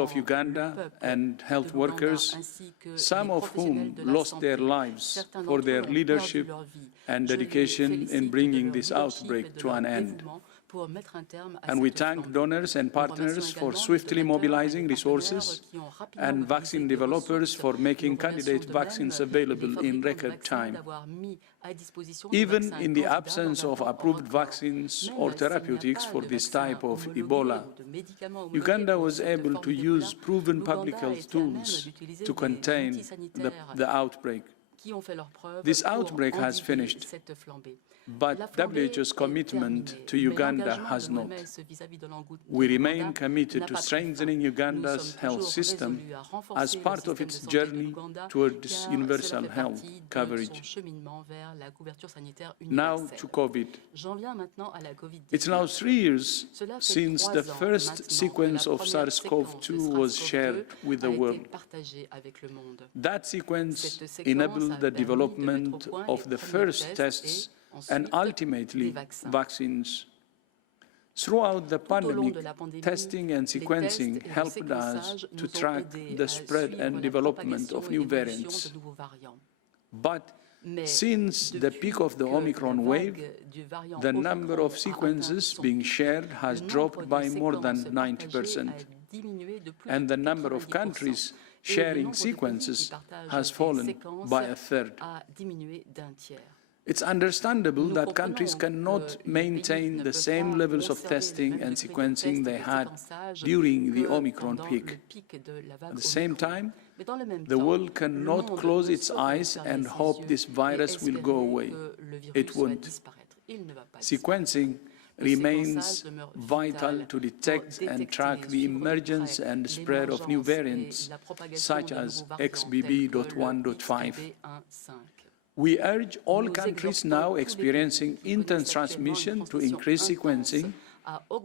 of Uganda and health workers, some of whom lost their lives for their leadership and dedication in bringing this outbreak to an end. And we thank donors and partners for swiftly mobilizing resources and vaccine developers for making candidate vaccines available in record time. Even in the absence of approved vaccines or therapeutics for this type of Ebola, Uganda was able to use proven public health tools to contain the outbreak. This outbreak has finished, but WHO's commitment to Uganda has not. We remain committed to strengthening Uganda's health system as part of its journey towards universal health coverage. Now to COVID. It's now 3 years since the first sequence of SARS-CoV-2 was shared with the world. That sequence enabled the development of the first tests and ultimately vaccines. Throughout the pandemic, testing and sequencing helped us to track the spread and development of new variants. But since the peak of the Omicron wave, the number of sequences being shared has dropped by more than 90%, and the number of countries sharing sequences has fallen by a third. It's understandable that countries cannot maintain the same levels of testing and sequencing they had during the Omicron peak. At the same time, the world cannot close its eyes and hope this virus will go away. It won't. Sequencing remains vital to detect and track the emergence and spread of new variants, such as XBB.1.5. We urge all countries now experiencing intense transmission to increase sequencing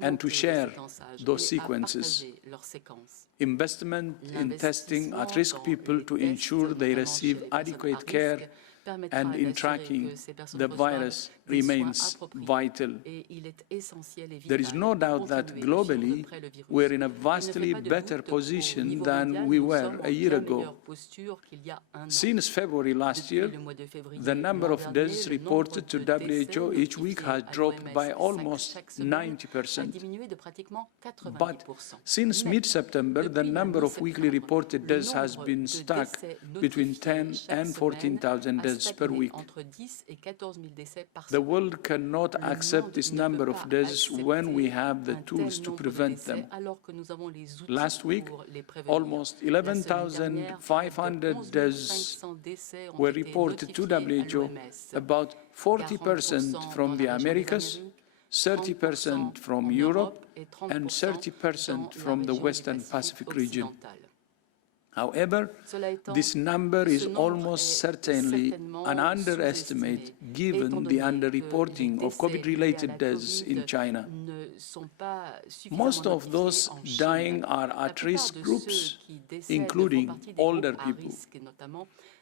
and to share those sequences. Investment in testing at-risk people to ensure they receive adequate care and in tracking the virus remains vital. There is no doubt that globally we're in a vastly better position than we were a year ago. Since February last year, the number of deaths reported to WHO each week has dropped by almost 90%. But since mid-September, the number of weekly reported deaths has been stuck between 10 and 14,000 deaths per week. The world cannot accept this number of deaths when we have the tools to prevent them. Last week, almost 11,500 deaths were reported to WHO, about 40% from the Americas, 30% from Europe, and 30% from the Western Pacific region. However, this number is almost certainly an underestimate given the underreporting of COVID-related deaths in China. Most of those dying are at-risk groups, including older people.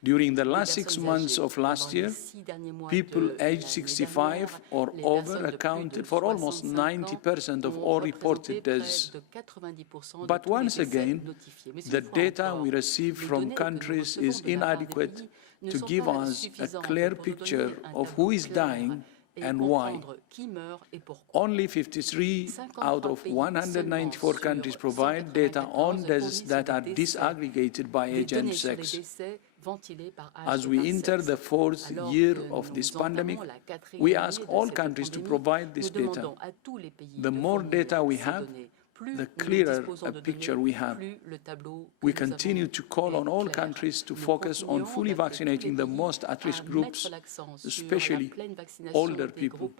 During the last 6 months of last year, people aged 65 or over accounted for almost 90% of all reported deaths. But once again, the data we receive from countries is inadequate to give us a clear picture of who is dying and why. Only 53 out of 194 countries provide data on deaths that are disaggregated by age and sex. As we enter the 4th year of this pandemic, we ask all countries to provide this data. The more data we have, the clearer a picture we have. We continue to call on all countries to focus on fully vaccinating the most at-risk groups, especially older people.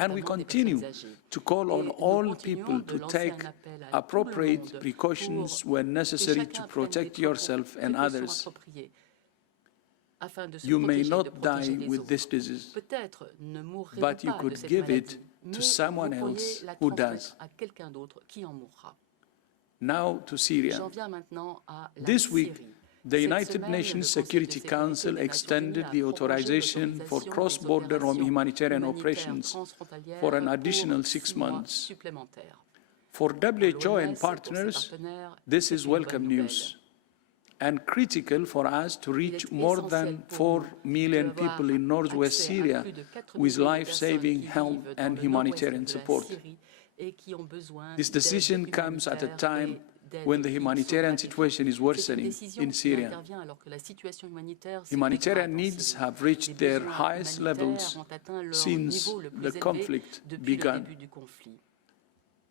And we continue to call on all people to take appropriate precautions when necessary to protect yourself and others. You may not die with this disease, but you could give it to someone else who does. Now to Syria. This week, the United Nations Security Council extended the authorization for cross-border humanitarian operations for an additional 6 months. For WHO and partners, this is welcome news and critical for us to reach more than 4 million people in northwest Syria with life-saving health and humanitarian support. This decision comes at a time when the humanitarian situation is worsening in Syria. Humanitarian needs have reached their highest levels since the conflict began.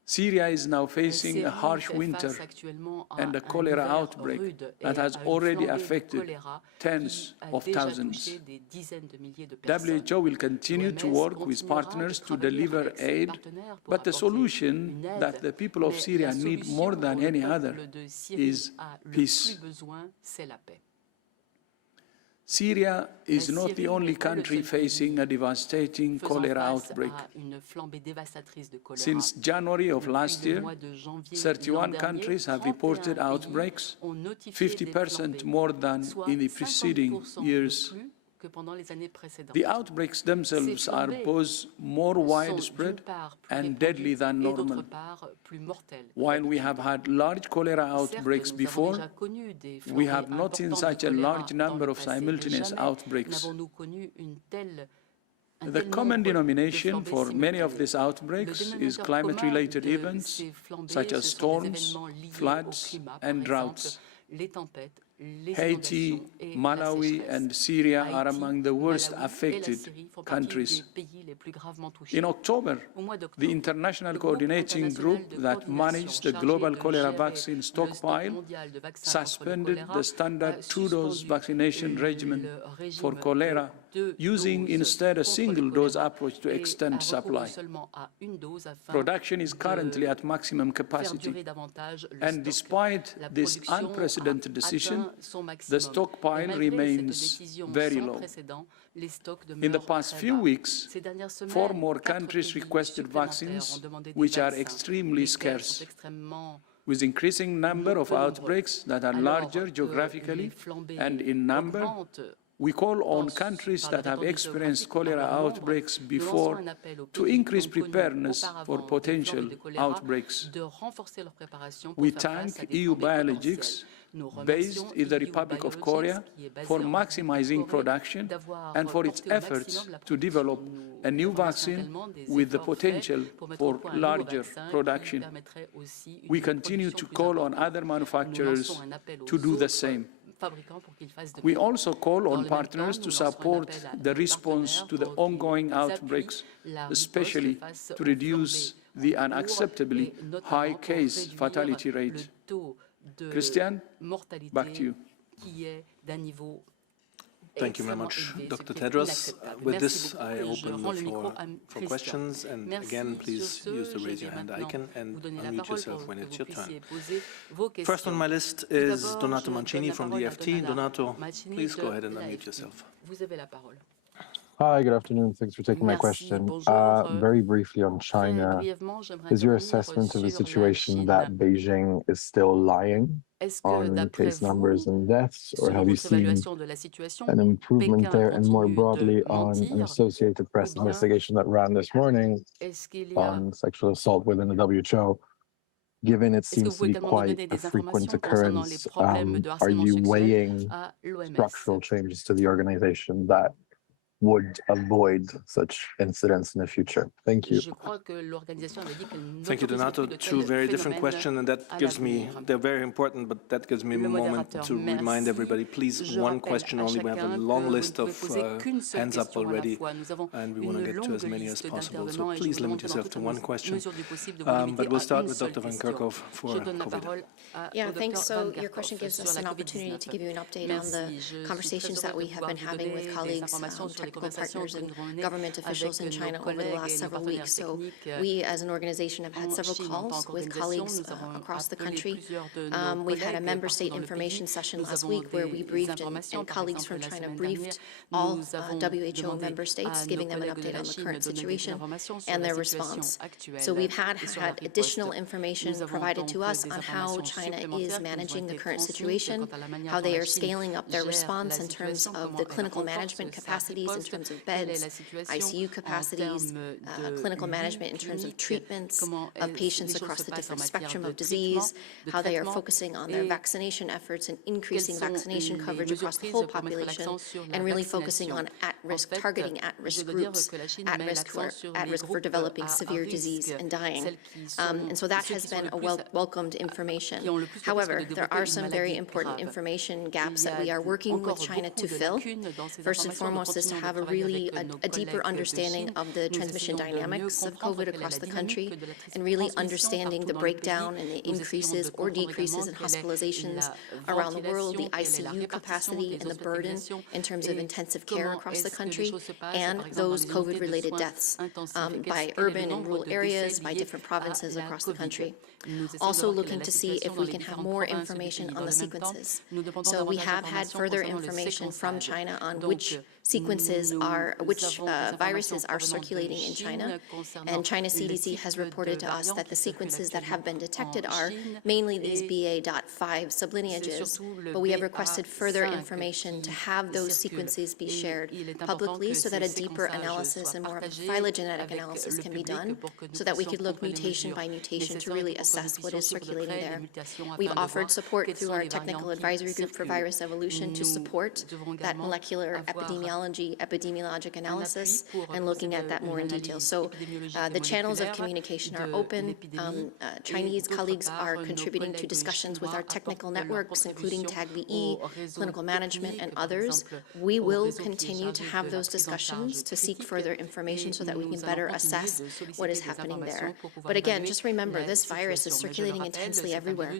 Syria is now facing a harsh winter and a cholera outbreak that has already affected tens of thousands. WHO will continue to work with partners to deliver aid, but the solution that the people of Syria need more than any other is peace. Syria is not the only country facing a devastating cholera outbreak. Since January of last year, 31 countries have reported outbreaks, 50% more than in the preceding years. The outbreaks themselves are both more widespread and deadly than normal. While we have had large cholera outbreaks before, we have not seen such a large number of simultaneous outbreaks. The common denomination for many of these outbreaks is climate-related events, such as storms, floods, and droughts. Haiti, Malawi, and Syria are among the worst affected countries. In October, the international coordinating group that managed the global cholera vaccine stockpile suspended the standard 2-dose vaccination regimen for cholera, using instead a single-dose approach to extend supply. Production is currently at maximum capacity, and despite this unprecedented decision, the stockpile remains very low. In the past few weeks, 4 more countries requested vaccines, which are extremely scarce. With increasing number of outbreaks that are larger geographically and in number, we call on countries that have experienced cholera outbreaks before to increase preparedness for potential outbreaks. We thank EU Biologics, based in the Republic of Korea, for maximizing production and for its efforts to develop a new vaccine with the potential for larger production. We continue to call on other manufacturers to do the same. We also call on partners to support the response to the ongoing outbreaks, especially to reduce the unacceptably high case fatality rate. Christian, back to you. Thank you very much, Dr. Tedros. With this, I open the floor for questions. And again, please use the raise your hand icon and unmute yourself when it's your turn. First on my list is Donato Mancini from the FT. Donato, please go ahead and unmute yourself. Hi, good afternoon. Thanks for taking my question. Very briefly on China, is your assessment of the situation that Beijing is still lying on case numbers and deaths, or have you seen an improvement there? And more broadly, on an Associated Press investigation that ran this morning on sexual assault within the WHO, given it seems to be quite a frequent occurrence, are you weighing structural changes to the organization that would avoid such incidents in the future? Thank you. Thank you, Donato. 2 very different questions, and that gives me, they're very important, but that gives me a moment to remind everybody, please, 1 question only. We have a long list of hands up already, and we want to get to as many as possible. So please limit yourself to 1 question. But we'll start with Dr. Van Kerkhove for COVID. Yeah, thanks. So your question gives us an opportunity to give you an update on the conversations that we have been having with colleagues, technical partners and government officials in China over the last several weeks. So we as an organization have had several calls with colleagues across the country. We've had a member state information session last week where we briefed, and colleagues from China briefed all WHO member states, giving them an update on the current situation and their response. So we've had additional information provided to us on how China is managing the current situation, how they are scaling up their response in terms of the clinical management capacities in terms of beds, ICU capacities, clinical management in terms of treatments of patients across the different spectrum of disease, how they are focusing on their vaccination efforts and increasing vaccination coverage across the whole population, and really focusing on at-risk, targeting at-risk groups, at risk for developing severe disease and dying. And so that has been a welcomed information. However, there are some very important information gaps that we are working with China to fill. First and foremost is to have a deeper understanding of the transmission dynamics of COVID across the country, and really understanding the breakdown and the increases or decreases in hospitalizations around the world, the ICU capacity and the burden in terms of intensive care across the country, and those COVID-related deaths by urban and rural areas, by different provinces across the country. Also looking to see if we can have more information on the sequences. So we have had further information from China on which sequences are, which viruses are circulating in China, and China CDC has reported to us that the sequences that have been detected are mainly these BA.5 sublineages, but we have requested further information to have those sequences be shared publicly so that a deeper analysis and more of a phylogenetic analysis can be done, so that we could look mutation by mutation to really assess what is circulating there. We've offered support through our Technical Advisory Group for Virus Evolution to support that molecular epidemiologic analysis and looking at that more in detail. So the channels of communication are open. Chinese colleagues are contributing to discussions with our technical networks, including TAG-VE, clinical management, and others. We will continue to have those discussions to seek further information so that we can better assess what is happening there. But again, just remember, this virus is circulating intensely everywhere.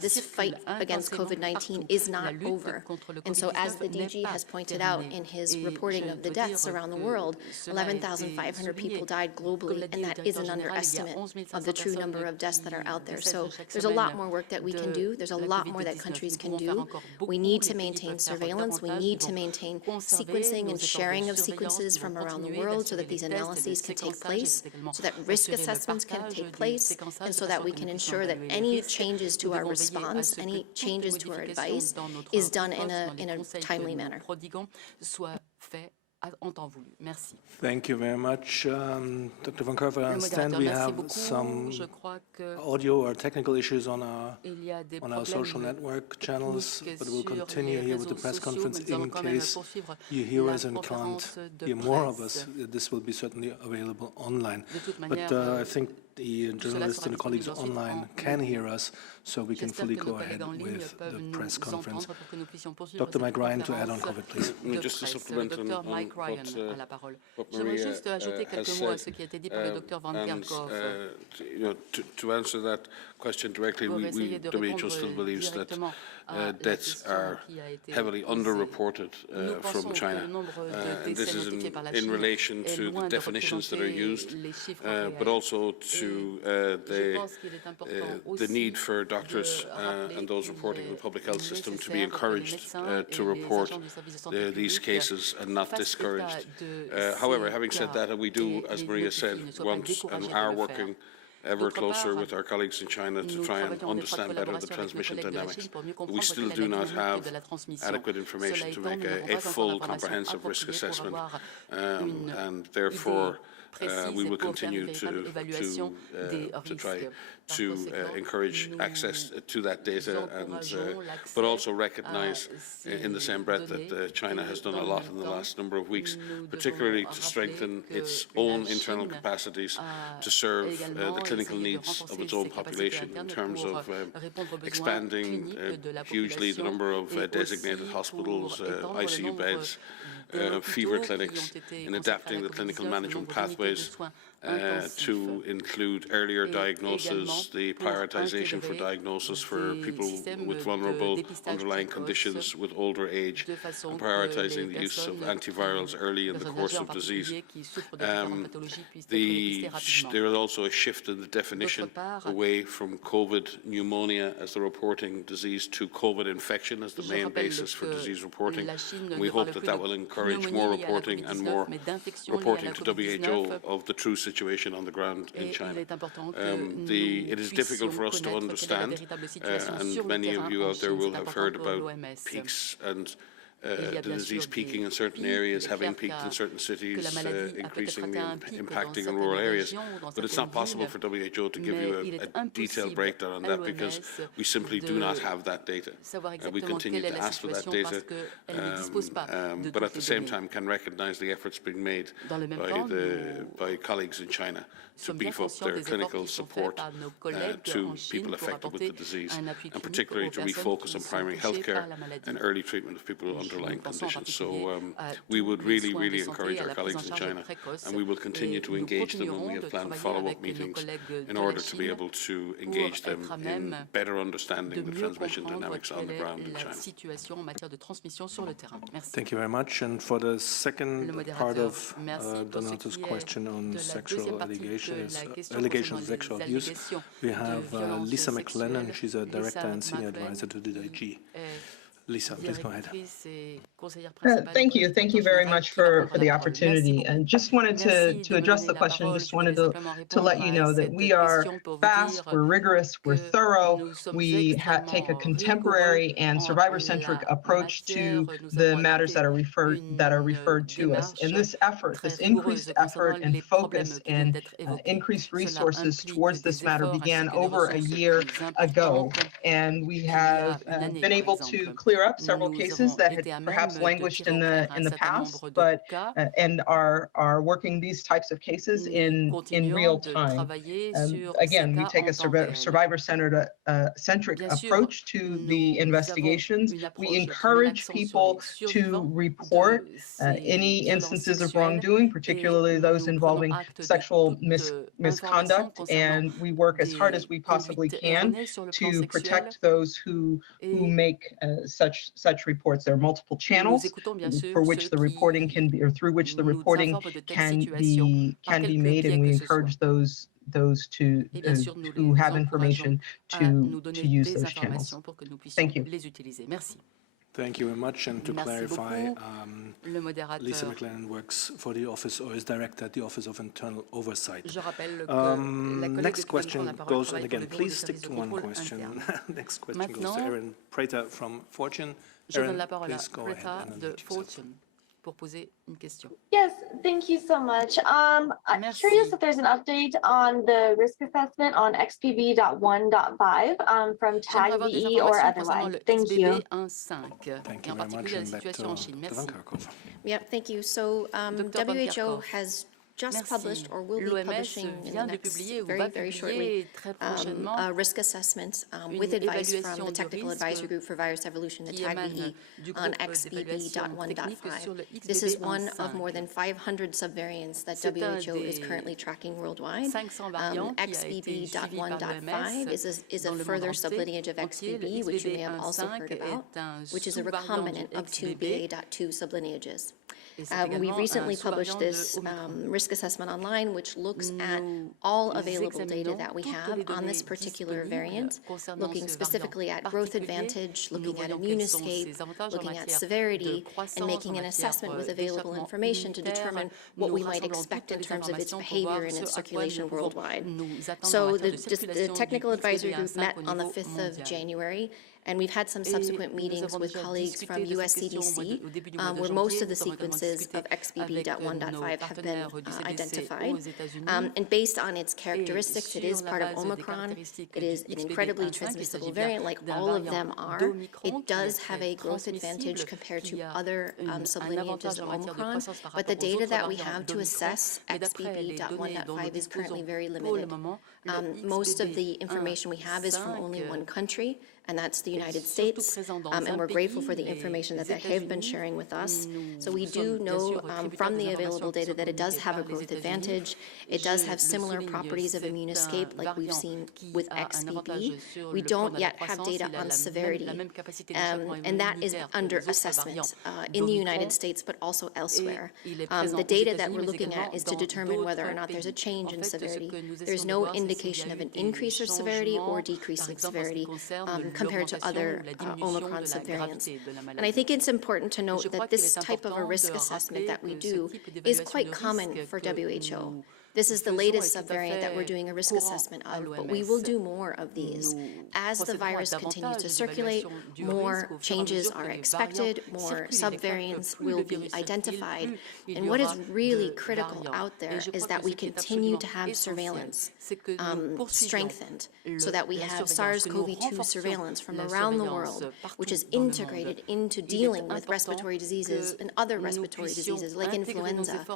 This fight against COVID-19 is not over. And so as the DG has pointed out in his reporting of the deaths around the world, 11,500 people died globally, and that is an underestimate of the true number of deaths that are out there. So there's a lot more work that we can do. There's a lot more that countries can do. We need to maintain surveillance. We need to maintain sequencing and sharing of sequences from around the world so that these analyses can take place, so that risk assessments can take place, and so that we can ensure that any changes to our response, any changes to our advice is done in a timely manner. Thank you very much, Dr. Van Kerver. I understand we have some audio or technical issues on our social network channels, but we'll continue here with the press conference in case you hear us and can't hear more of us. This will be certainly available online. But I think the journalists and the colleagues online can hear us, so we can fully go ahead with the press conference. Dr. Mike Ryan, to add on COVID, please. Just to supplement on what Maria has said, to answer that question directly, WHO still believes that deaths are heavily underreported from China. And this is in relation to the definitions that are used, but also to the need for doctors and those reporting the public health system to be encouraged to report these cases and not discouraged. However, having said that, we do, as Maria said, want and are working ever closer with our colleagues in China to try and understand better the transmission dynamics. We still do not have adequate information to make a full, comprehensive risk assessment, and therefore we will continue to try to encourage access to that data, but also recognize in the same breath that China has done a lot in the last number of weeks, particularly to strengthen its own internal capacities to serve the clinical needs of its own population in terms of expanding hugely the number of designated hospitals, ICU beds, fever clinics, in adapting the clinical management pathways to include earlier diagnosis, the prioritization for diagnosis for people with vulnerable underlying conditions with older age, and prioritizing the use of antivirals early in the course of disease. There is also a shift in the definition away from COVID pneumonia as the reporting disease to COVID infection as the main basis for disease reporting. And we hope that that will encourage more reporting and more reporting to WHO of the true situation on the ground in China. It is difficult for us to understand, and many of you out there will have heard about peaks and the disease peaking in certain areas, having peaked in certain cities, increasingly impacting in rural areas. But it's not possible for WHO to give you a detailed breakdown on that because we simply do not have that data. We continue to ask for that data, but at the same time can recognize the efforts being made by colleagues in China to beef up their clinical support to people affected with the disease, and particularly to refocus on primary health care and early treatment of people with underlying conditions. So we would really, really encourage our colleagues in China, and we will continue to engage them, and we have planned follow-up meetings in order to be able to engage them in better understanding the transmission dynamics on the ground in China. Thank you very much. And for the second part of Donato's question on sexual allegations of sexual abuse, we have Lisa McLennan. She's a director and senior advisor to the DIG. Lisa, please go ahead. Thank you. Thank you very much for the opportunity. And just wanted to address the question, just wanted to let you know that we are fast, we're rigorous, we're thorough. We take a contemporary and survivor-centric approach to the matters that are referred to us. And this effort, this increased effort and focus and increased resources towards this matter began over a year ago. And we have been able to clear up several cases that had perhaps languished in the past, but and are working these types of cases in real time. Again, we take a survivor-centered centric approach to the investigations. We encourage people to report any instances of wrongdoing, particularly those involving sexual misconduct, and we work as hard as we possibly can to protect those who make such reports. There are multiple channels for which the reporting can be, or through which the reporting can be made, and we encourage those who have information to use those channels. Thank you. Thank you very much. And to clarify, Lisa McLennan works for the office, or is director at the Office of Internal Oversight. Next question goes, and again, please stick to one question. Next question goes to Erin Prater from Fortune. Erin, please go ahead. Yes, thank you so much. I'm curious if there's an update on the risk assessment on XBB.1.5 from TAG-VE or otherwise. Thank you. Thank you very much. And back to Van Kerkhoff. Yep, thank you. So WHO has just published, or will be publishing in the next very shortly, a risk assessment with advice from the Technical Advisory Group for Virus Evolution, the TAG-VE, on XBB.1.5. This is one of more than 500 subvariants that WHO is currently tracking worldwide. XBB.1.5 is a further sublineage of XBB, which you may have also heard about, which is a recombinant of two BA.2 sublineages. We recently published this risk assessment online, which looks at all available data that we have on this particular variant, looking specifically at growth advantage, looking at immune escape, looking at severity, and making an assessment with available information to determine what we might expect in terms of its behavior and its circulation worldwide. So the Technical Advisory Group met on the 5th of January, and we've had some subsequent meetings with colleagues from US CDC, where most of the sequences of XBB.1.5 have been identified. And based on its characteristics, it is part of Omicron. It is an incredibly transmissible variant, like all of them are. It does have a growth advantage compared to other sublineages of Omicron, but the data that we have to assess XBB.1.5 is currently very limited. Most of the information we have is from only one country, and that's the United States, and we're grateful for the information that they have been sharing with us. So we do know from the available data that it does have a growth advantage. It does have similar properties of immune escape like we've seen with XBB. We don't yet have data on severity, and that is under assessment in the United States, but also elsewhere. The data that we're looking at is to determine whether or not there's a change in severity. There's no indication of an increase in severity or decrease in severity compared to other Omicron subvariants. And I think it's important to note that this type of a risk assessment that we do is quite common for WHO. This is the latest subvariant that we're doing a risk assessment of, but we will do more of these. As the virus continues to circulate, more changes are expected, more subvariants will be identified. And what is really critical out there is that we continue to have surveillance strengthened, so that we have SARS-CoV-2 surveillance from around the world, which is integrated into dealing with respiratory diseases and other respiratory diseases like influenza.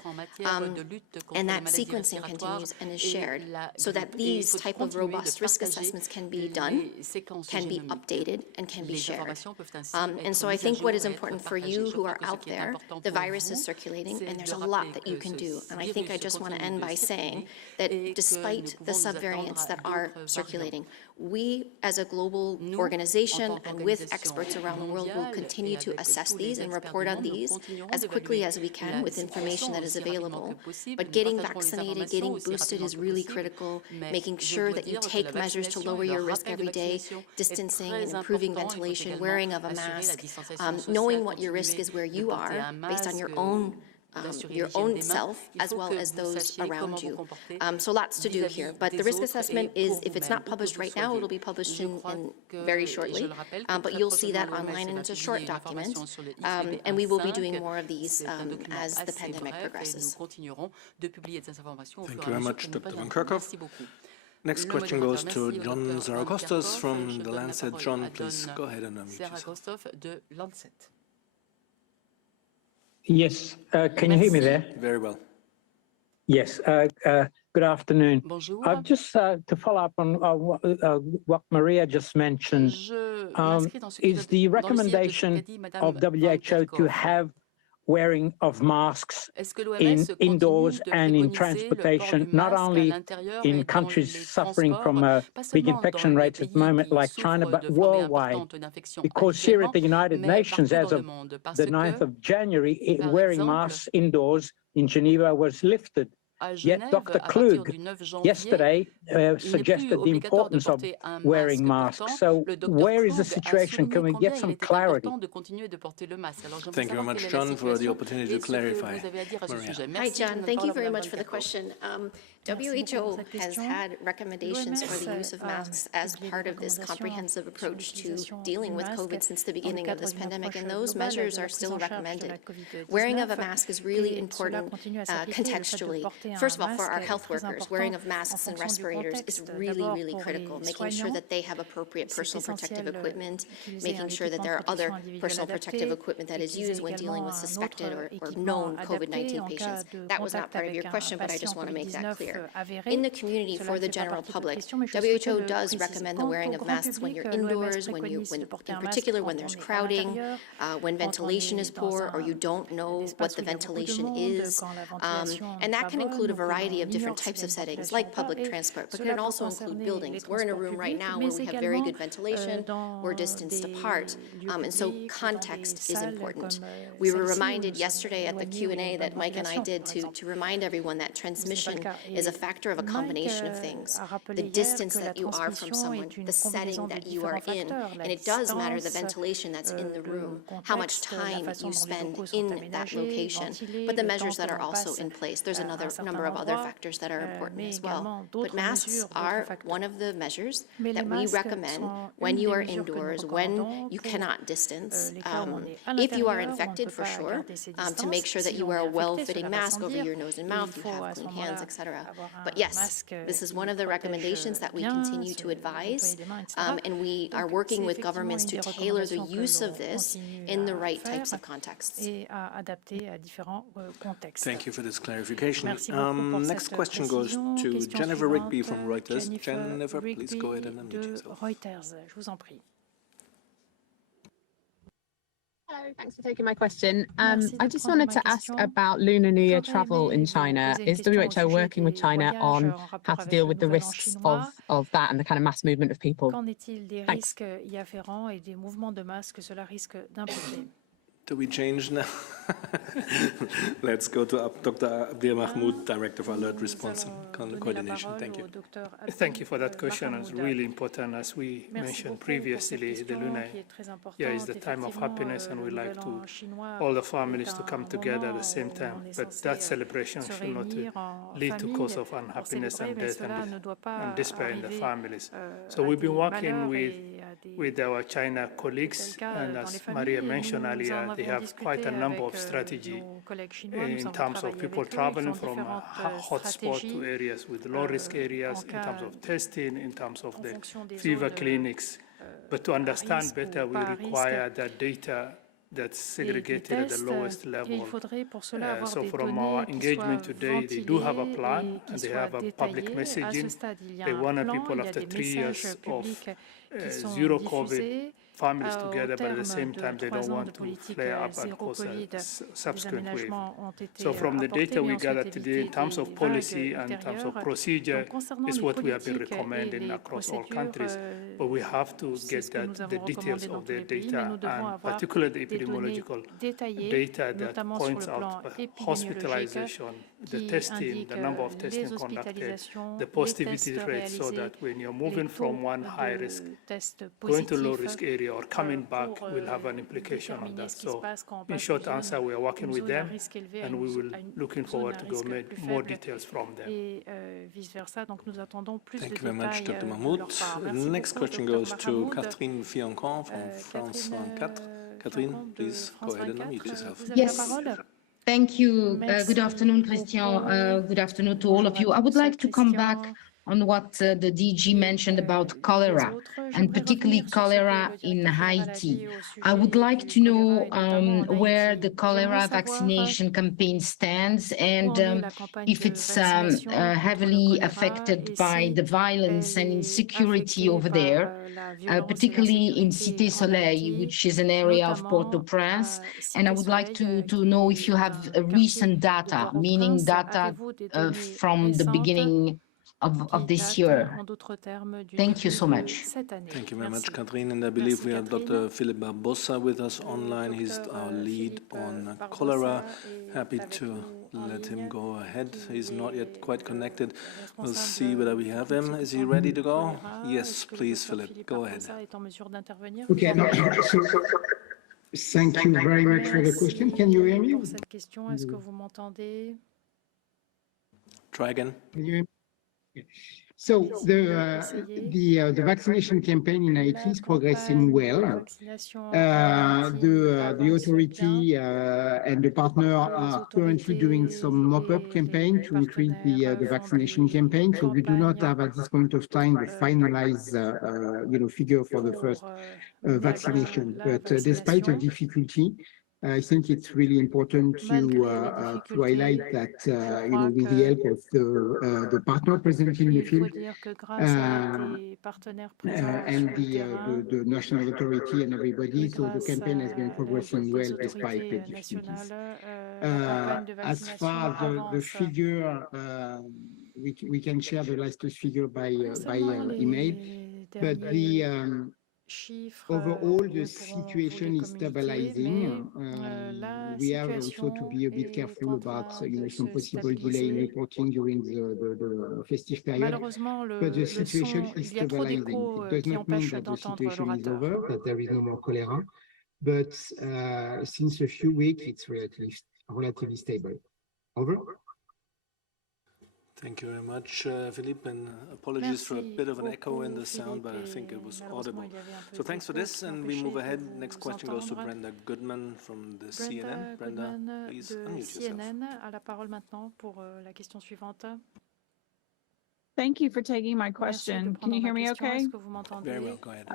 And that sequencing continues and is shared, so that these type of robust risk assessments can be done, can be updated, and can be shared. And so I think what is important for you who are out there, the virus is circulating, and there's a lot that you can do. And I think I just want to end by saying that despite the subvariants that are circulating, we as a global organization and with experts around the world will continue to assess these and report on these as quickly as we can with information that is available. But getting vaccinated, getting boosted is really critical, making sure that you take measures to lower your risk every day, distancing and improving ventilation, wearing of a mask, knowing what your risk is where you are based on your own self as well as those around you. So lots to do here. But the risk assessment is, if it's not published right now, it'll be published in very shortly. But you'll see that online, and it's a short document. And we will be doing more of these as the pandemic progresses. Thank you very much, Dr. Van Kerkhoff. Next question goes to John Zaragostas from The Lancet. John, please go ahead and unmute yourself. Yes, can you hear me there? Very well. Yes, good afternoon. I've just to follow up on what Maria just mentioned, is the recommendation of WHO to have wearing of masks in indoors and in transportation, not only in countries suffering from big infection rates at the moment like China, but worldwide. Because here at the United Nations, as of the 9th of January, wearing masks indoors in Geneva was lifted. Yet Dr. Klug yesterday suggested the importance of wearing masks. So where is the situation? Can we get some clarity? Thank you very much, John, for the opportunity to clarify. Maria. Hi, John. Thank you very much for the question. WHO has had recommendations for the use of masks as part of this comprehensive approach to dealing with COVID since the beginning of this pandemic, and those measures are still recommended. Wearing of a mask is really important contextually. First of all, for our health workers, wearing of masks and respirators is really, really critical, making sure that they have appropriate personal protective equipment, making sure that there are other personal protective equipment that is used when dealing with suspected or known COVID-19 patients. That was not part of your question, but I just want to make that clear. In the community, for the general public, WHO does recommend the wearing of masks when you're indoors, when in particular when there's crowding, when ventilation is poor or you don't know what the ventilation is. And that can include a variety of different types of settings, like public transport, but it can also include buildings. We're in a room right now where we have very good ventilation, we're distanced apart, and so context is important. We were reminded yesterday at the Q&A that Mike and I did to remind everyone that transmission is a factor of a combination of things. The distance that you are from someone, the setting that you are in, and it does matter the ventilation that's in the room, how much time you spend in that location, but the measures that are also in place. There's another number of other factors that are important as well. But masks are one of the measures that we recommend when you are indoors, when you cannot distance. If you are infected, for sure, to make sure that you wear a well-fitting mask over your nose and mouth, you have clean hands, etc. But yes, this is one of the recommendations that we continue to advise, and we are working with governments to tailor the use of this in the right types of contexts. Thank you for this clarification. Next question goes to Jennifer Rigby from Reuters. Jennifer, please go ahead and unmute yourself. Hello, thanks for taking my question. I just wanted to ask about Lunar New Year travel in China. Is WHO working with China on how to deal with the risks of that and the kind of mass movement of people? Thanks. Do we change now? Let's go to Dr. Abdir Mahmoud, Director for Alert Response and Coordination. Thank you. Thank you for that question. It's really important. As we mentioned previously, the Lunar Year is the time of happiness, and we like to all the families to come together at the same time. But that celebration should not lead to cause of unhappiness and death and despair in the families. So we've been working with our China colleagues, and as Maria mentioned earlier, they have quite a number of strategies in terms of people traveling from hotspot to areas with low-risk areas, in terms of testing, in terms of the fever clinics. But to understand better, we require that data that's segregated at the lowest level. So from our engagement today, they do have a plan, and they have a public messaging. They want people after 3 years of zero COVID families together, but at the same time, they don't want to flare up and cause a subsequent wave. So from the data we gathered today, in terms of policy and in terms of procedure, is what we have been recommending across all countries. But we have to get the details of the data, and particularly the epidemiological data that points out hospitalization, the testing, the number of testing conducted, the positivity rate, so that when you're moving from one high risk, going to low risk area, or coming back will have an implication on that. So in short answer, we are working with them, and we will looking forward to go more details from them. Thank you very much, Dr. Mahmoud. The next question goes to Catherine Fiancon from France 24. Catherine, please go ahead and unmute yourself. Yes. Thank you. Good afternoon, Christian. Good afternoon to all of you. I would like to come back on what the DG mentioned about cholera, and particularly cholera in Haiti. I would like to know where the cholera vaccination campaign stands, and if it's heavily affected by the violence and insecurity over there, particularly in Cité Soleil, which is an area of Port-au-Prince. And I would like to know if you have recent data, meaning data from the beginning of this year. Thank you so much. Thank you very much, Catherine. And I believe we have Dr. Philippe Barbosa with us online. He's our lead on cholera. Happy to let him go ahead. He's not yet quite connected. We'll see whether we have him. Is he ready to go? Yes, please, Philippe, go ahead. Okay, no, so thank you very much for the question. Can you hear me? Try again. Can you hear me? So the vaccination campaign in Haiti is progressing well. The authority and the partner are currently doing some mop-up campaign to increase the vaccination campaign. So we do not have at this point of time the finalized figure for the first vaccination. But despite the difficulty, I think it's really important to highlight that, with the help of the partner present in the field and the national authority and everybody, so the campaign has been progressing well despite the difficulties. As far as the figure, we can share the latest figure by email, but the overall, the situation is stabilizing. We have also to be a bit careful about some possible delay in reporting during the festive period, but the situation is stabilizing. It does not mean that the situation is over, that there is no more cholera, but since a few weeks, it's relatively stable. Over. Thank you very much, Philippe, and apologies for a bit of an echo in the sound, but I think it was audible. So thanks for this, and we move ahead. Next question goes to Brenda Goodman from the CNN. Brenda, please unmute yourself. Thank you for taking my question. Can you hear me okay? Very well, go ahead.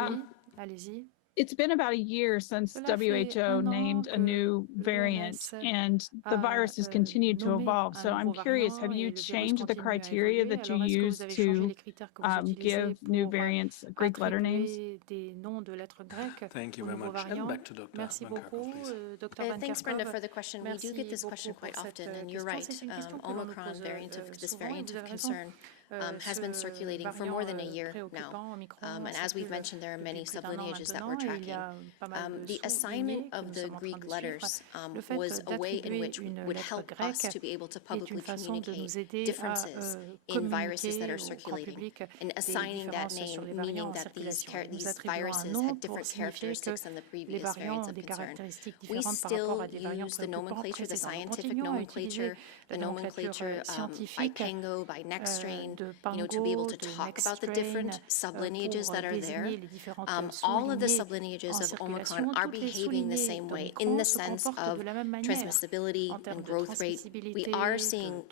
It's been about a year since WHO named a new variant, and the virus has continued to evolve. So I'm curious, have you changed the criteria that you use to give new variants Greek letter names? Thank you very much. And back to Dr. Bancakov, please. Thanks, Brenda, for the question. We do get this question quite often, and you're right. Omicron variant of this variant of concern has been circulating for more than a year now. And as we've mentioned, there are many sublineages that we're tracking. The assignment of the Greek letters was a way in which would help us to be able to publicly communicate differences in viruses that are circulating, and assigning that name, meaning that these viruses had different characteristics than the previous variants of concern. We still use the nomenclature, the scientific nomenclature, the nomenclature by Kengo, by next strain, to be able to talk about the different sublineages that are there. All of the sublineages of Omicron are behaving the same way in the sense of transmissibility and growth rate. We are seeing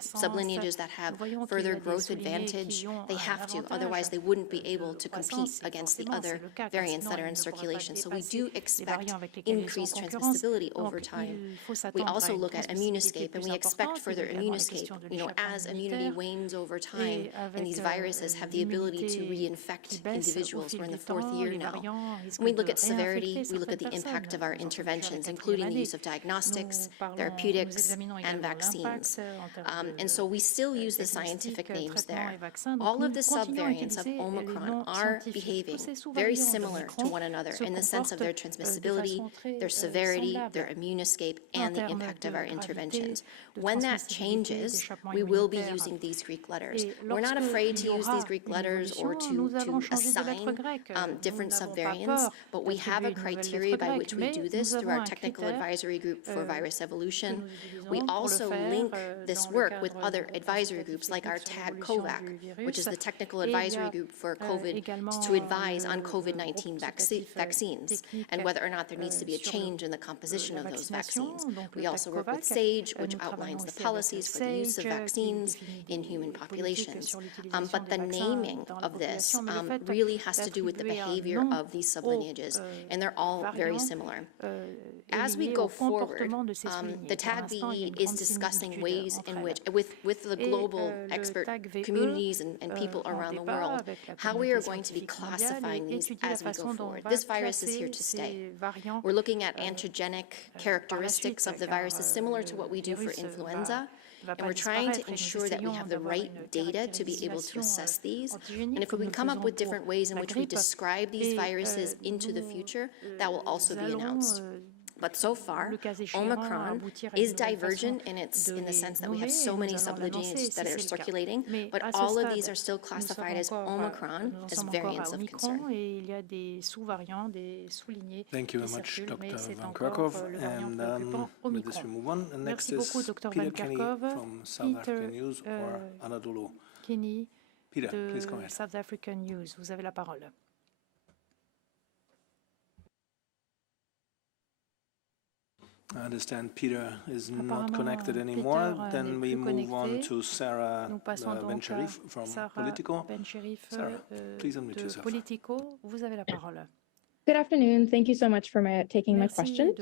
sublineages that have further growth advantage. They have to, otherwise they wouldn't be able to compete against the other variants that are in circulation. So we do expect increased transmissibility over time. We also look at immunoscape, and we expect further immunoscape, as immunity wanes over time, and these viruses have the ability to reinfect individuals. We're in the 4th year now. When we look at severity, we look at the impact of our interventions, including the use of diagnostics, therapeutics, and vaccines. And so we still use the scientific names there. All of the subvariants of Omicron are behaving very similar to one another in the sense of their transmissibility, their severity, their immunoscape, and the impact of our interventions. When that changes, we will be using these Greek letters. We're not afraid to use these Greek letters or to assign different subvariants, but we have a criteria by which we do this through our Technical Advisory Group for Virus Evolution. We also link this work with other advisory groups like our TAG COVAC, which is the Technical Advisory Group for COVID, to advise on COVID-19 vaccines and whether or not there needs to be a change in the composition of those vaccines. We also work with SAGE, which outlines the policies for the use of vaccines in human populations. But the naming of this really has to do with the behavior of these sublineages, and they're all very similar. As we go forward, the TAG-VE is discussing ways in which, with the global expert communities and people around the world, how we are going to be classifying these as we go forward. This virus is here to stay. We're looking at antigenic characteristics of the viruses similar to what we do for influenza, and we're trying to ensure that we have the right data to be able to assess these. And if we come up with different ways in which we describe these viruses into the future, that will also be announced. But so far, Omicron is divergent in the sense that we have so many sublineages that are circulating, but all of these are still classified as Omicron, as variants of concern. Thank you very much, Dr. Van Kerkhove. And with this, we move on. And next is Peter Kenny from South African News or Anadolu. Peter, please go ahead. South African News, vous avez la parole. I understand Peter is not connected anymore. Then we move on to Sarah Ben-Sharif from Politico. Sarah, please unmute yourself. Politico, vous avez la parole. Good afternoon. Thank you so much for taking my question.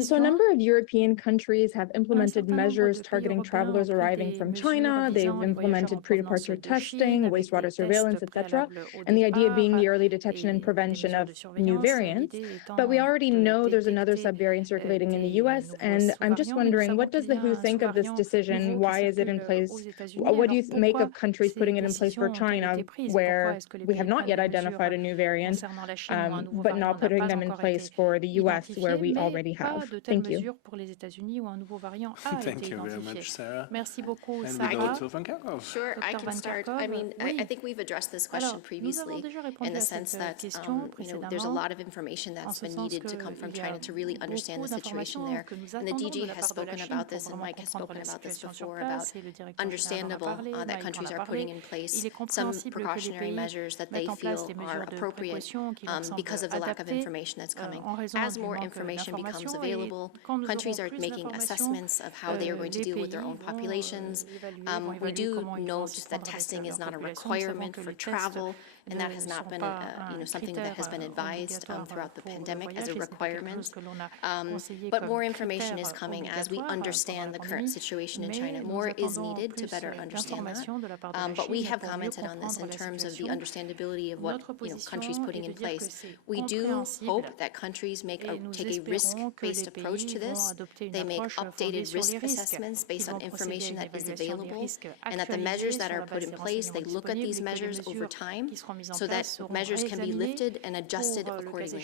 So a number of European countries have implemented measures targeting travelers arriving from China. They've implemented pre-departure testing, wastewater surveillance, etc. And the idea being the early detection and prevention of new variants. But we already know there's another subvariant circulating in the US. And I'm just wondering, what does the WHO think of this decision? Why is it in place? What do you make of countries putting it in place for China, where we have not yet identified a new variant, but not putting them in place for the US, where we already have? Thank you. Thank you very much, Sarah. Merci beaucoup, and we go to Van Kerkhove. Sure, I can start. I mean, I think we've addressed this question previously in the sense that there's a lot of information that's been needed to come from China to really understand the situation there. And the DG has spoken about this, and Mike has spoken about this before, about understandable that countries are putting in place some precautionary measures that they feel are appropriate because of the lack of information that's coming. As more information becomes available, countries are making assessments of how they are going to deal with their own populations. We do note that testing is not a requirement for travel, and that has not been something that has been advised throughout the pandemic as a requirement. But more information is coming as we understand the current situation in China. More is needed to better understand that. But we have commented on this in terms of the understandability of what countries putting in place. We do hope that countries take a risk-based approach to this. They make updated risk assessments based on information that is available, and that the measures that are put in place, they look at these measures over time so that measures can be lifted and adjusted accordingly.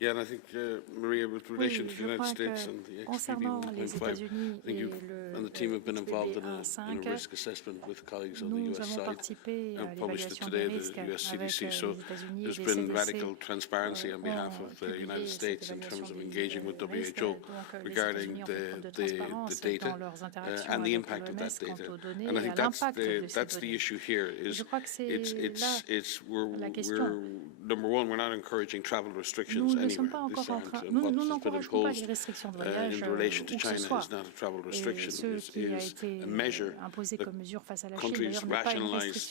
Yeah, and I think, Maria, with relation to the United States and the XBB 1.5, I think you and the team have been involved in a risk assessment with colleagues on the US side and published it today, the US CDC. So there's been radical transparency on behalf of the United States in terms of engaging with WHO regarding the data and the impact of that data. And I think that's the issue here. Is we're number one, we're not encouraging travel restrictions anywhere. This aren't, what has been imposed in relation to China is not a travel restriction. It is a measure that countries rationalize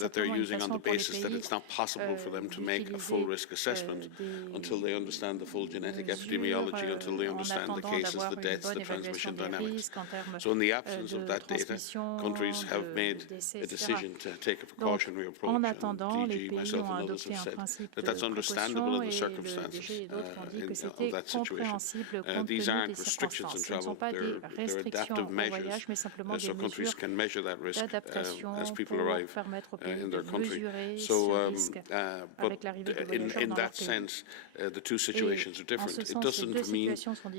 that they're using on the basis that it's not possible for them to make a full risk assessment until they understand the full genetic epidemiology, until they understand the cases, the deaths, the transmission dynamics. So in the absence of that data, countries have made a decision to take a precautionary approach. And DG, myself and others have said that that's understandable in the circumstances of that situation. These aren't restrictions in travel, they're adaptive measures, so countries can measure that risk as people arrive in their country. So, but in that sense, the two situations are different. It doesn't mean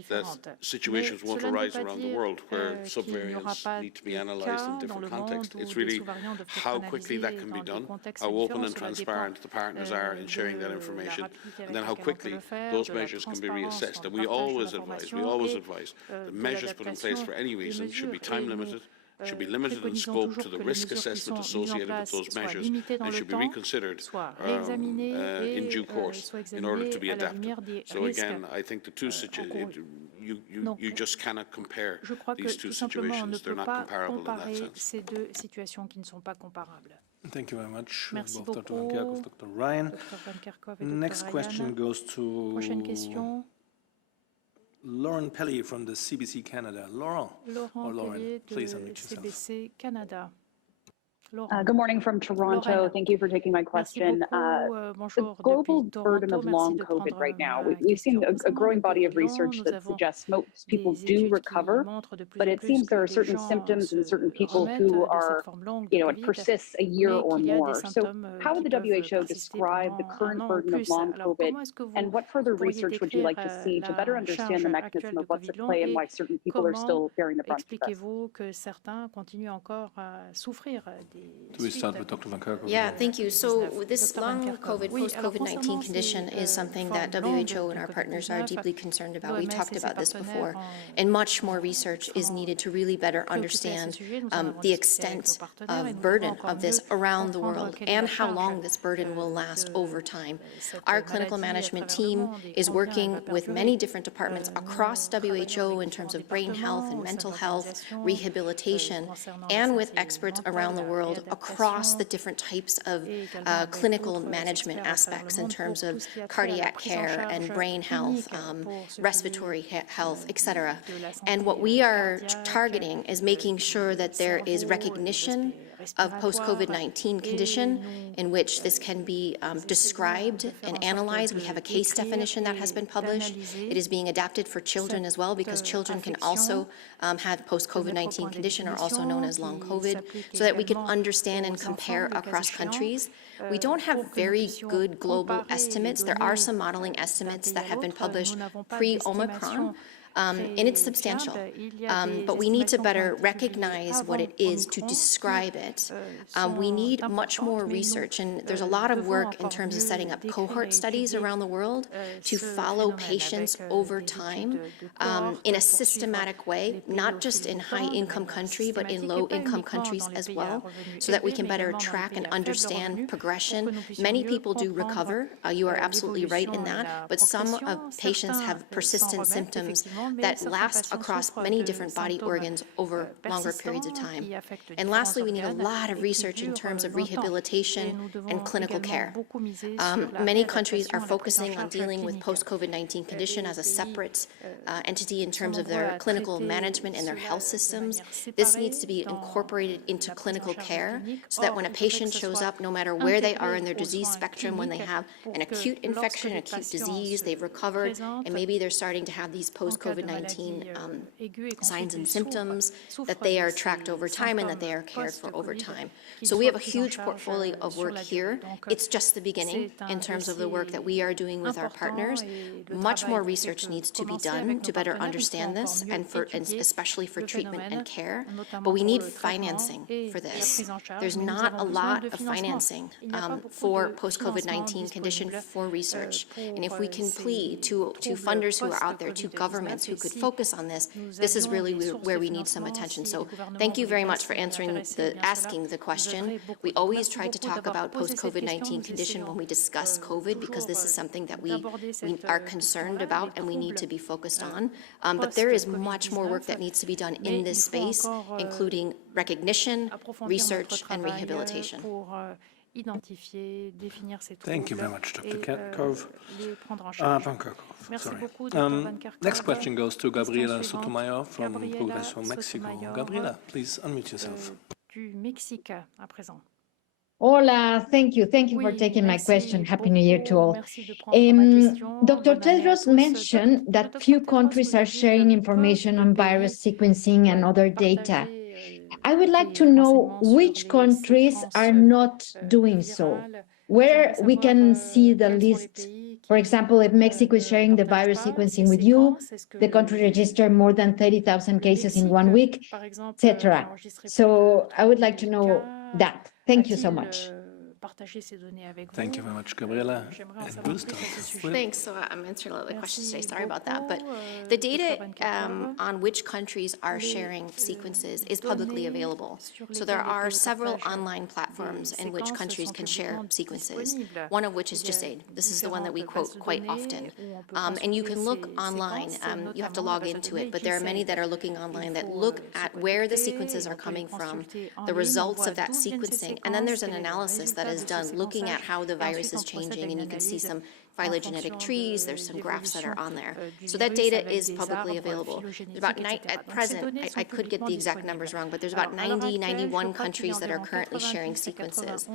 that situations won't arise around the world where subvariants need to be analysed in different contexts. It's really how quickly that can be done, how open and transparent the partners are in sharing that information, and then how quickly those measures can be reassessed. And we always advise the measures put in place for any reason should be time limited, should be limited in scope to the risk assessment associated with those measures, and should be reconsidered in due course in order to be adapted. So again, I think the two situations, you just cannot compare these two situations. They're not comparable in that sense. Thank you very much, both Dr. Van Kerkhove, Dr. Ryan. Next question goes to Lauren Pelly from the CBC Canada. Lauren, please unmute yourself. Good morning from Toronto. Thank you for taking my question. The global burden of long COVID right now, we've seen a growing body of research that suggests most people do recover, but it seems there are certain symptoms in certain people who are, it persists a year or more. So how would the WHO describe the current burden of long COVID, and what further research would you like to see to better understand the mechanism of what's at play and why certain people are still bearing the brunt of this? Do we start with Dr. Van Kerkhove? Yeah, thank you. So this long COVID, post-COVID-19 condition is something that WHO and our partners are deeply concerned about. We talked about this before, and much more research is needed to really better understand the extent of burden of this around the world and how long this burden will last over time. Our clinical management team is working with many different departments across WHO in terms of brain health and mental health, rehabilitation, and with experts around the world across the different types of clinical management aspects in terms of cardiac care and brain health, respiratory health, etc. And what we are targeting is making sure that there is recognition of post-COVID-19 condition in which this can be described and analyzed. We have a case definition that has been published. It is being adapted for children as well, because children can also have post-COVID-19 condition, or also known as long COVID, so that we can understand and compare across countries. We don't have very good global estimates. There are some modeling estimates that have been published pre-Omicron, and it's substantial, but we need to better recognize what it is to describe it. We need much more research, and there's a lot of work in terms of setting up cohort studies around the world to follow patients over time in a systematic way, not just in high-income countries, but in low-income countries as well, so that we can better track and understand progression. Many people do recover, you are absolutely right in that, but some patients have persistent symptoms that last across many different body organs over longer periods of time. And lastly, we need a lot of research in terms of rehabilitation and clinical care. Many countries are focusing on dealing with post-COVID-19 condition as a separate entity in terms of their clinical management and their health systems. This needs to be incorporated into clinical care so that when a patient shows up, no matter where they are in their disease spectrum, when they have an acute infection, an acute disease, they've recovered, and maybe they're starting to have these post-COVID-19 signs and symptoms, that they are tracked over time and that they are cared for over time. So we have a huge portfolio of work here. It's just the beginning in terms of the work that we are doing with our partners. Much more research needs to be done to better understand this, and especially for treatment and care. But we need financing for this. There's not a lot of financing for post-COVID-19 condition for research. And if we can plead to funders who are out there, to governments who could focus on this, this is really where we need some attention. So thank you very much for asking the question. We always try to talk about post-COVID-19 condition when we discuss COVID, because this is something that we are concerned about and we need to be focused on. But there is much more work that needs to be done in this space, including recognition, research, and rehabilitation. Thank you very much, Dr. Kirkhoff. Next question goes to Gabriela Sotomayor from Progreso, Mexico. Gabriela, please unmute yourself. Hola, thank you. Thank you for taking my question. Happy New Year to all. Dr. Tedros mentioned that few countries are sharing information on virus sequencing and other data. I would like to know which countries are not doing so, where we can see the list. For example, if Mexico is sharing the virus sequencing with you, the country registered more than 30,000 cases in 1 week, etc. So I would like to know that. Thank you so much. Thank you very much, Gabriela. Thanks. So I'm answering a lot of the questions today. Sorry about that. But the data on which countries are sharing sequences is publicly available. So there are several online platforms in which countries can share sequences, one of which is GISAID. This is the one that we quote quite often. And you can look online. You have to log into it, but there are many that are looking online that look at where the sequences are coming from, the results of that sequencing, and then there's an analysis that is done looking at how the virus is changing, and you can see some phylogenetic trees. There's some graphs that are on there. So that data is publicly available. There's about at present, I could get the exact numbers wrong, but there's about 91 countries that are currently sharing sequences.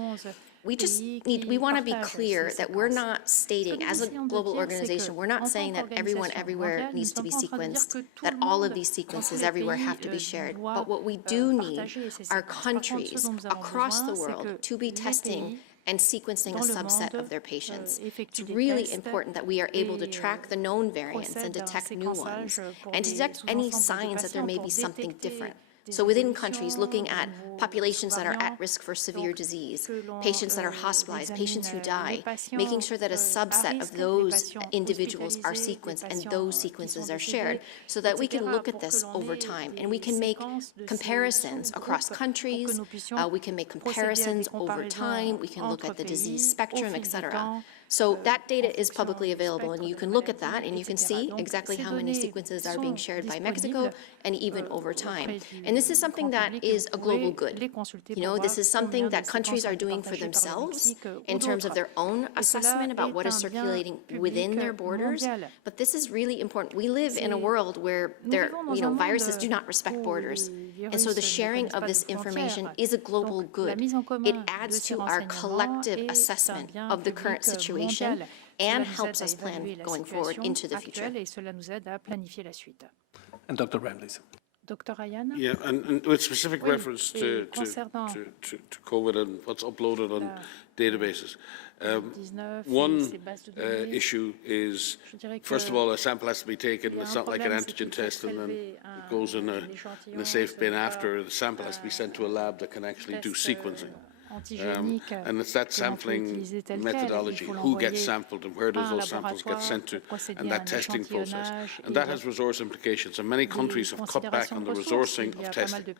We want to be clear that we're not stating, as a global organization, we're not saying that everyone everywhere needs to be sequenced, that all of these sequences everywhere have to be shared. But what we do need are countries across the world to be testing and sequencing a subset of their patients. It's really important that we are able to track the known variants and detect new ones, and detect any signs that there may be something different. So within countries, looking at populations that are at risk for severe disease, patients that are hospitalized, patients who die, making sure that a subset of those individuals are sequenced and those sequences are shared, so that we can look at this over time and we can make comparisons across countries, we can make comparisons over time, we can look at the disease spectrum, etc. So that data is publicly available, and you can look at that and you can see exactly how many sequences are being shared by Mexico and even over time. And this is something that is a global good. You know, this is something that countries are doing for themselves in terms of their own assessment about what is circulating within their borders. But this is really important. We live in a world where viruses do not respect borders. And so the sharing of this information is a global good. It adds to our collective assessment of the current situation and helps us plan going forward into the future. And Dr. Ramley's. Yeah, and with specific reference to COVID and what's uploaded on databases. One issue is, first of all, a sample has to be taken. It's not like an antigen test and then it goes in a safe bin after. The sample has to be sent to a lab that can actually do sequencing. And it's that sampling methodology, who gets sampled and where does those samples get sent to, and that testing process. And that has resource implications, and many countries have cut back on the resourcing of testing.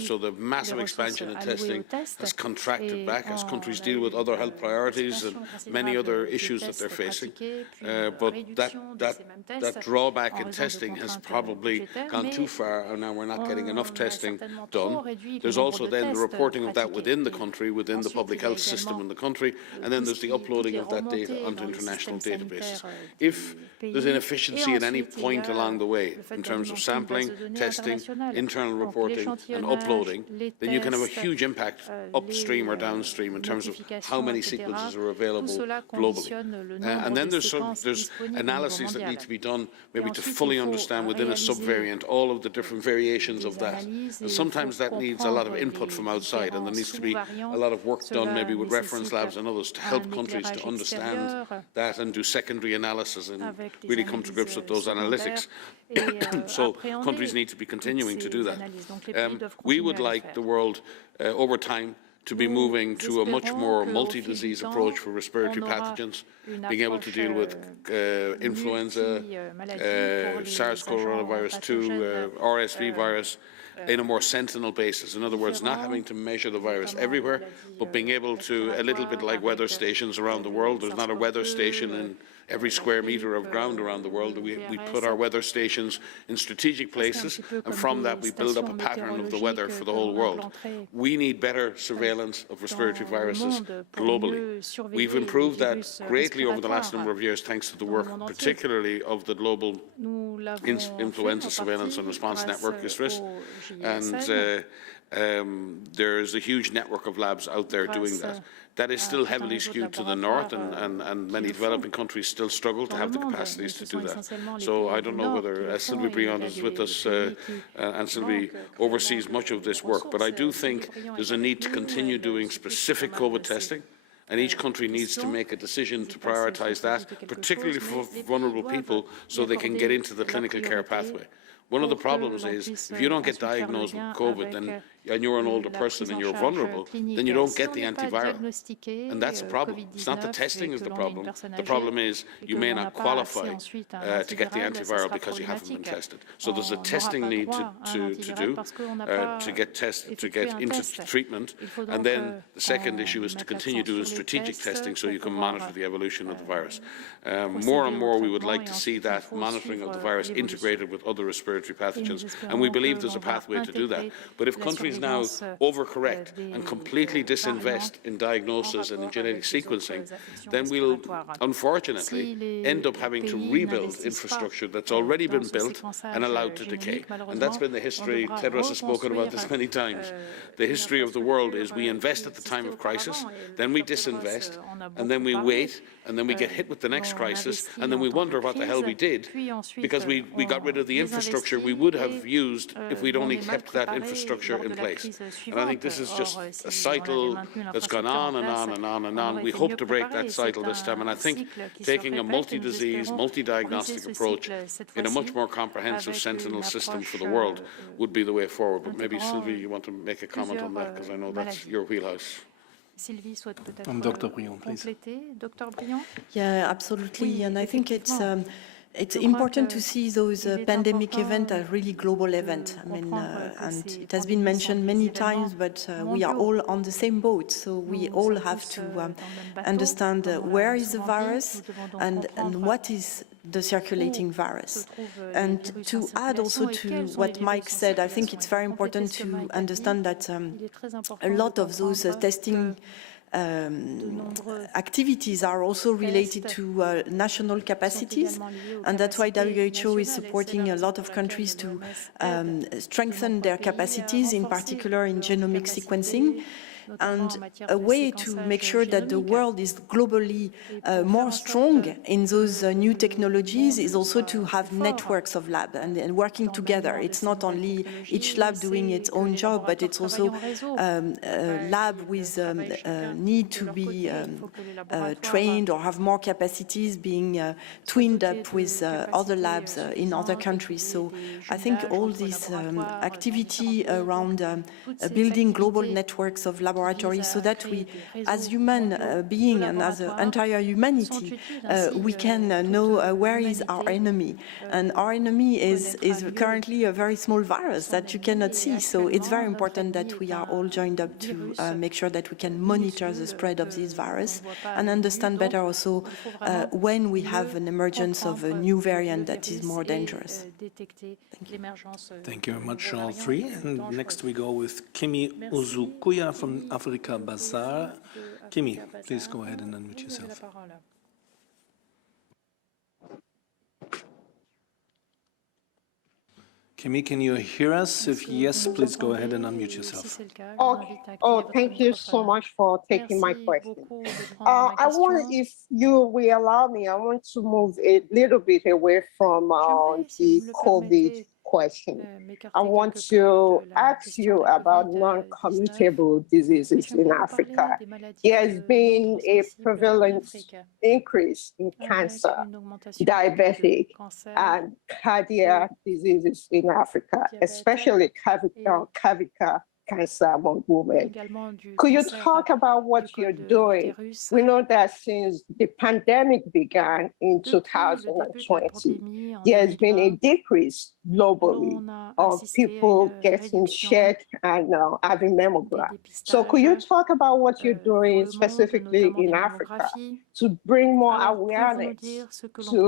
So the massive expansion in testing has contracted back as countries deal with other health priorities and many other issues that they're facing. But that drawback in testing has probably gone too far, and now we're not getting enough testing done. There's also then the reporting of that within the country, within the public health system in the country, and then there's the uploading of that data onto international databases. If there's inefficiency at any point along the way in terms of sampling, testing, internal reporting and uploading, then you can have a huge impact upstream or downstream in terms of how many sequences are available globally. And then there's analyses that need to be done maybe to fully understand within a subvariant all of the different variations of that. And sometimes that needs a lot of input from outside, and there needs to be a lot of work done maybe with reference labs and others to help countries to understand that and do secondary analysis and really come to grips with those analytics. So countries need to be continuing to do that. We would like the world over time to be moving to a much more multi-disease approach for respiratory pathogens, being able to deal with influenza, SARS-CoV-2, RSV virus, in a more sentinel basis. In other words, not having to measure the virus everywhere, but being able to, a little bit like weather stations around the world, there's not a weather station in every square meter of ground around the world. We put our weather stations in strategic places, and from that we build up a pattern of the weather for the whole world. We need better surveillance of respiratory viruses globally. We've improved that greatly over the last number of years thanks to the work particularly of the global influenza surveillance and response network, ISRIS, and there's a huge network of labs out there doing that. That is still heavily skewed to the north, and many developing countries still struggle to have the capacities to do that. So I don't know whether Sylvie Briand is with us, and Sylvie oversees much of this work, but I do think there's a need to continue doing specific COVID testing, and each country needs to make a decision to prioritise that, particularly for vulnerable people, so they can get into the clinical care pathway. One of the problems is if you don't get diagnosed with COVID and you're an older person and you're vulnerable, then you don't get the antiviral. And that's the problem. It's not the testing is the problem. The problem is you may not qualify to get the antiviral because you haven't been tested. So there's a testing need to do, to get into treatment. And then the second issue is to continue doing strategic testing so you can monitor the evolution of the virus. More and more we would like to see that monitoring of the virus integrated with other respiratory pathogens, and we believe there's a pathway to do that. But if countries now overcorrect and completely disinvest in diagnosis and in genetic sequencing, then we'll unfortunately end up having to rebuild infrastructure that's already been built and allowed to decay. And that's been the history. Tedros has spoken about this many times. The history of the world is we invest at the time of crisis, then we disinvest, and then we wait, and then we get hit with the next crisis, and then we wonder what the hell we did because we got rid of the infrastructure we would have used if we'd only kept that infrastructure in place. And I think this is just a cycle that's gone on and on and on and on. We hope to break that cycle this time, and I think taking a multi-disease, multi-diagnostic approach in a much more comprehensive sentinel system for the world would be the way forward. But maybe, Sylvie, you want to make a comment on that, because I know that's your wheelhouse. Sylvie souhaite peut-être Dr. Briand, please. Dr. Briand? Yeah, absolutely. And I think it's important to see those pandemic events as really global events. I mean, and it has been mentioned many times, but we are all on the same boat. So we all have to understand where is the virus and what is the circulating virus. And to add also to what Mike said, I think it's very important to understand that a lot of those testing activities are also related to national capacities, and that's why WHO is supporting a lot of countries to strengthen their capacities, in particular in genomic sequencing. And a way to make sure that the world is globally more strong in those new technologies is also to have networks of labs and working together. It's not only each lab doing its own job, but it's also a lab with need to be trained or have more capacities being twinned up with other labs in other countries. So I think all this activity around building global networks of labs laboratory so that we, as human being and as an entire humanity, we can know where is our enemy. And our enemy is currently a very small virus that you cannot see. So it's very important that we are all joined up to make sure that we can monitor the spread of this virus and understand better also when we have an emergence of a new variant that is more dangerous. Thank you very much, all three. And next we go with Kimi Uzukuya from Africa Bazaar. Kimi, please go ahead and unmute yourself. Kimi, can you hear us? If yes, please go ahead and unmute yourself. Oh, thank you so much for taking my question. I want, if you will allow me, I want to move a little bit away from the COVID question. I want to ask you about non-communicable diseases in Africa. There has been a prevalent increase in cancer, diabetic, and cardiac diseases in Africa, especially cervical cancer among women. Could you talk about what you're doing? We know that since the pandemic began in 2020, there has been a decrease globally of people getting checked and having mammogram. So could you talk about what you're doing specifically in Africa to bring more awareness to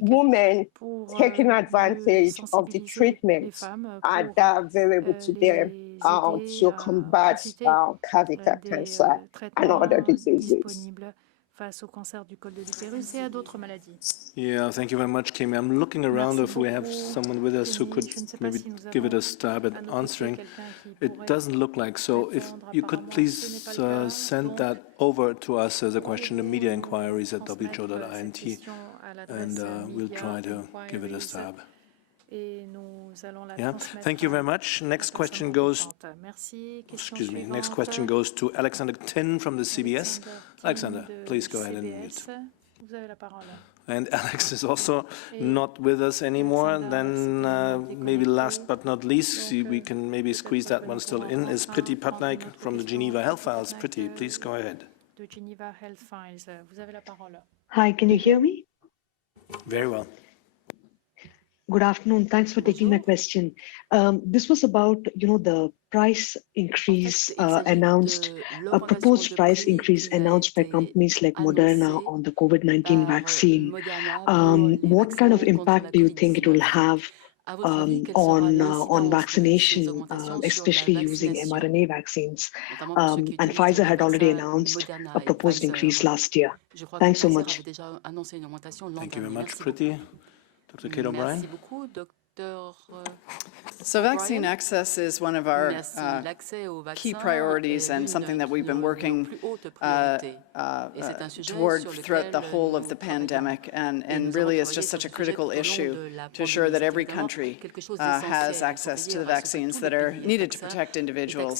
women taking advantage of the treatments that are available to them to combat cervical cancer and other diseases? Yeah, thank you very much, Kimi. I'm looking around if we have someone with us who could maybe give it a stab at answering. It doesn't look like so. If you could please send that over to us as a question to mediainquiries@who.int, and we'll try to give it a stab. Yeah, thank you very much. Next question goes, next question goes to Alexander Tin from the CBS. Alexander, please go ahead and unmute. And Alex is also not with us anymore. Then maybe last but not least, we can maybe squeeze that one still in, is Priti Patnaik from the Geneva Health Files. Priti, please go ahead. Hi, can you hear me? Very well. Good afternoon. Thanks for taking my question. This was about, the price increase announced, a proposed price increase announced by companies like Moderna on the COVID-19 vaccine. What kind of impact do you think it will have on vaccination, especially using mRNA vaccines? And Pfizer had already announced a proposed increase last year. Thanks so much. Thank you very much, Priti. Dr. Kate O'Brien. So vaccine access is one of our key priorities and something that we've been working toward throughout the whole of the pandemic, and really is just such a critical issue to ensure that every country has access to the vaccines that are needed to protect individuals.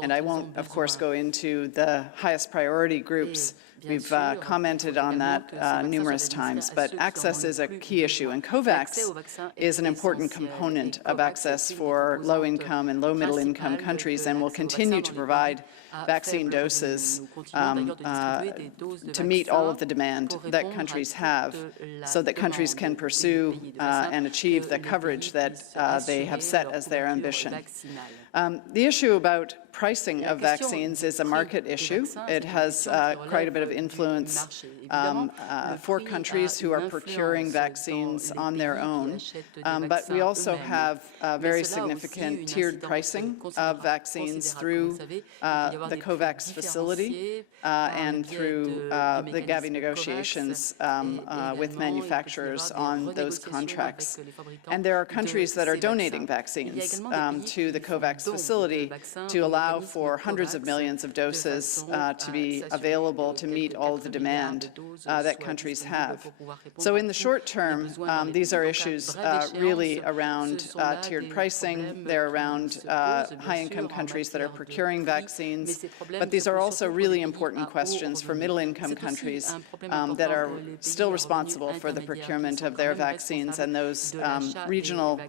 And I won't, of course, go into the highest priority groups. We've commented on that numerous times, but access is a key issue, and COVAX is an important component of access for low-income and low-middle-income countries, and will continue to provide vaccine doses to meet all of the demand that countries have, so that countries can pursue and achieve the coverage that they have set as their ambition. The issue about pricing of vaccines is a market issue. It has quite a bit of influence for countries who are procuring vaccines on their own. But we also have very significant tiered pricing of vaccines through the COVAX facility and through the Gavi negotiations with manufacturers on those contracts. And there are countries that are donating vaccines to the COVAX facility to allow for hundreds of millions of doses to be available to meet all of the demand that countries have. So in the short term, these are issues really around tiered pricing. They're around high-income countries that are procuring vaccines. But these are also really important questions for middle-income countries that are still responsible for the procurement of their vaccines, and those regional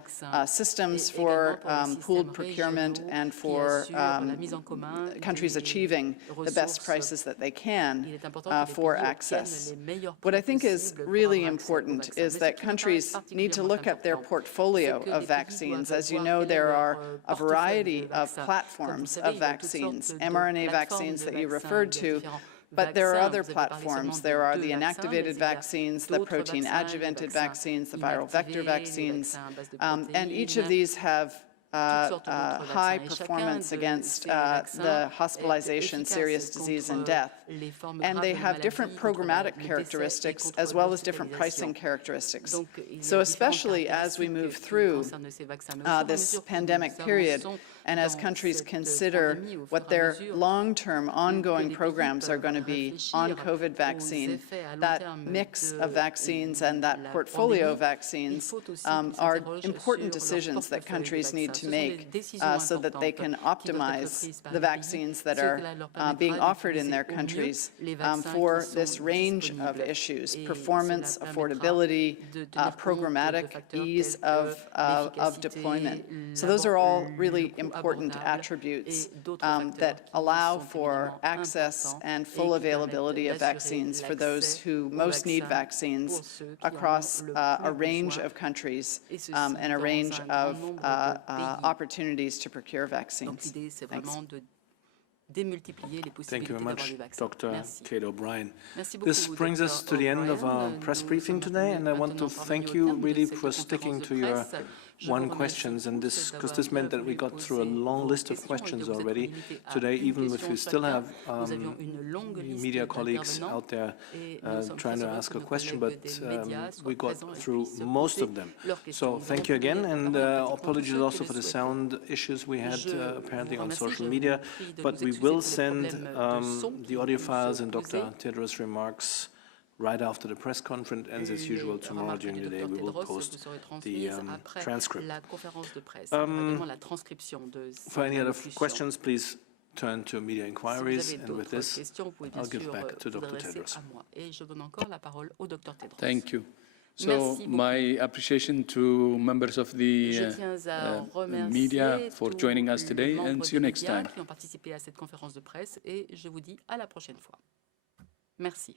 systems for pooled procurement and for countries achieving the best prices that they can for access. What I think is really important is that countries need to look at their portfolio of vaccines. As you know, there are a variety of platforms of vaccines, mRNA vaccines that you referred to, but there are other platforms. There are the inactivated vaccines, the protein adjuvanted vaccines, the viral vector vaccines, and each of these have high performance against the hospitalization, serious disease, and death. And they have different programmatic characteristics as well as different pricing characteristics. So especially as we move through this pandemic period, and as countries consider what their long-term ongoing programs are going to be on COVID vaccine, that mix of vaccines and that portfolio of vaccines are important decisions that countries need to make so that they can optimize the vaccines that are being offered in their countries for this range of issues: performance, affordability, programmatic ease of deployment. So those are all really important attributes that allow for access and full availability of vaccines for those who most need vaccines across a range of countries and a range of opportunities to procure vaccines. Thanks. Thank you very much, Dr. Kate O'Brien. This brings us to the end of our press briefing today, and I want to thank you really for sticking to your one questions, and this, because this meant that we got through a long list of questions already today, even if we still have media colleagues out there trying to ask a question, but we got through most of them. So thank you again, and apologies also for the sound issues we had apparently on social media, but we will send the audio files and Dr. Tedros' remarks right after the press conference ends. As usual, tomorrow during the day we will post the transcript. For any other questions, please turn to media inquiries, and with this, I'll give back to Dr. Tedros. Thank you. So my appreciation to members of the media for joining us today, and see you next time. Merci.